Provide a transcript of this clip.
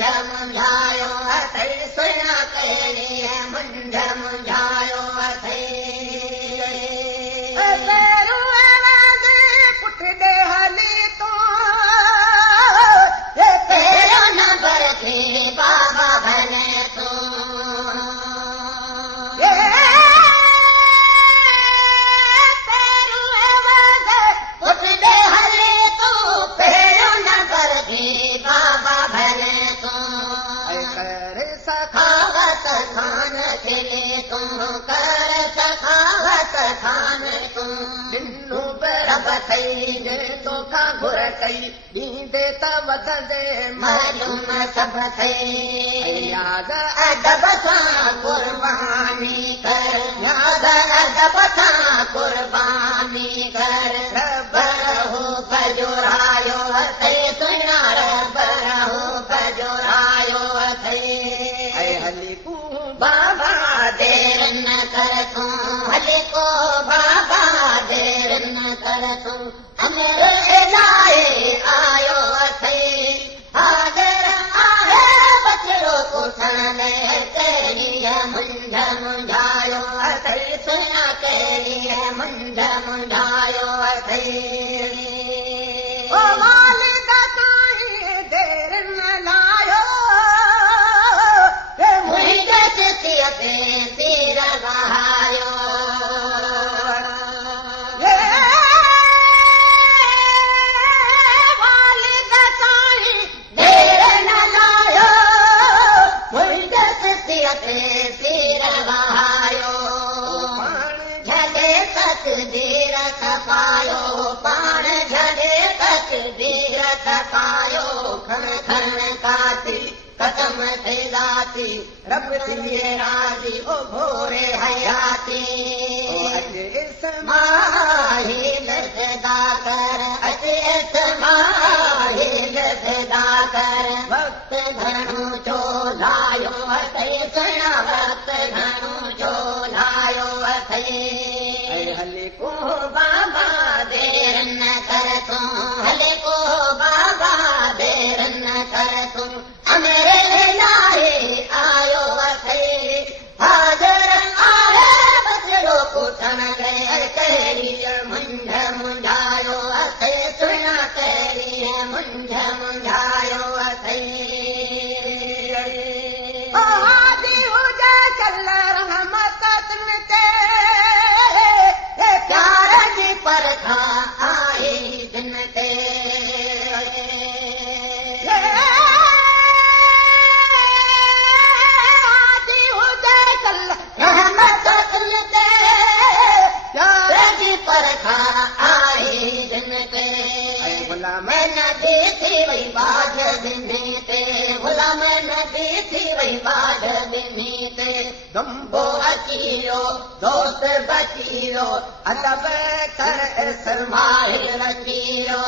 मुंझ मुंझायो अथई सुहिणा कहिड़ी मुंझ मुंझायो अथई पुट ॾे हली तूं पहिरियों नंबर थी बाबा भले तूं पुट ॾे हली तूं पहिरियों नंबर थी बाबा भले तूं कर सखावत खान खिले तूं कर सखावत खान तूं ॾिनो रब थई जे तोखां घुर कई ॾींदे त वधंदे मालूम सभु थई याद अदब सां कुर्बानी कर याद अदब सां कुर्बानी कर रब रहो बजोरायो अथई सुहिणा रब रहो बजोरायो अथई हली को बाबा देर न कर तूं हली को बाबा देर न कर तूं अमीर इलाही आयो अथई हाज़िर आहे बचड़ो पुछण कहिड़ी मुंझ मुंझायो अथई सुहिणा कहिड़ी मुंझ मुंझायो अथई ओ मालिक साईं देर न लायो मुंहिंजे चितीअ ते तीर वहायो मालिक साईं देर न लायो मुंहिंजे चितीअ ते तीर वहायो पाण झले तकदीर खपायो पाण झले तकदीर खपायो खण खण काती ख़तम थे जाती रब थिए राज़ी ओ भोरे हयाती अच इस्माहील सदा कर अच इस्माहील सदा कर वक्त घणो छो लायो अथई सुहिणा वक्त घणो छो लायो अथई हले को बाबा देर न कर तूं हले को बाबा देर न कर तूं अमेरे इलाही आयो अथई हाज़िर आहे बचड़ो पुछण कहिड़ी मुंझ मुंझायो अथई सुहिणा कहिड़ी मुंझ मुंझायो अथई हाजी हुजे चल रहमत ते प्यार जी परखा आई दिन ते रहमत ते प्यार जी परखा आई दिन ते गुलाम नबी थी वई बाज बिन्ही ते गुलाम नबी थी वई बाज बिन्ही ते गंबो अची वियो दोस्त बची वियो अदब कर इस्माहील अची वियो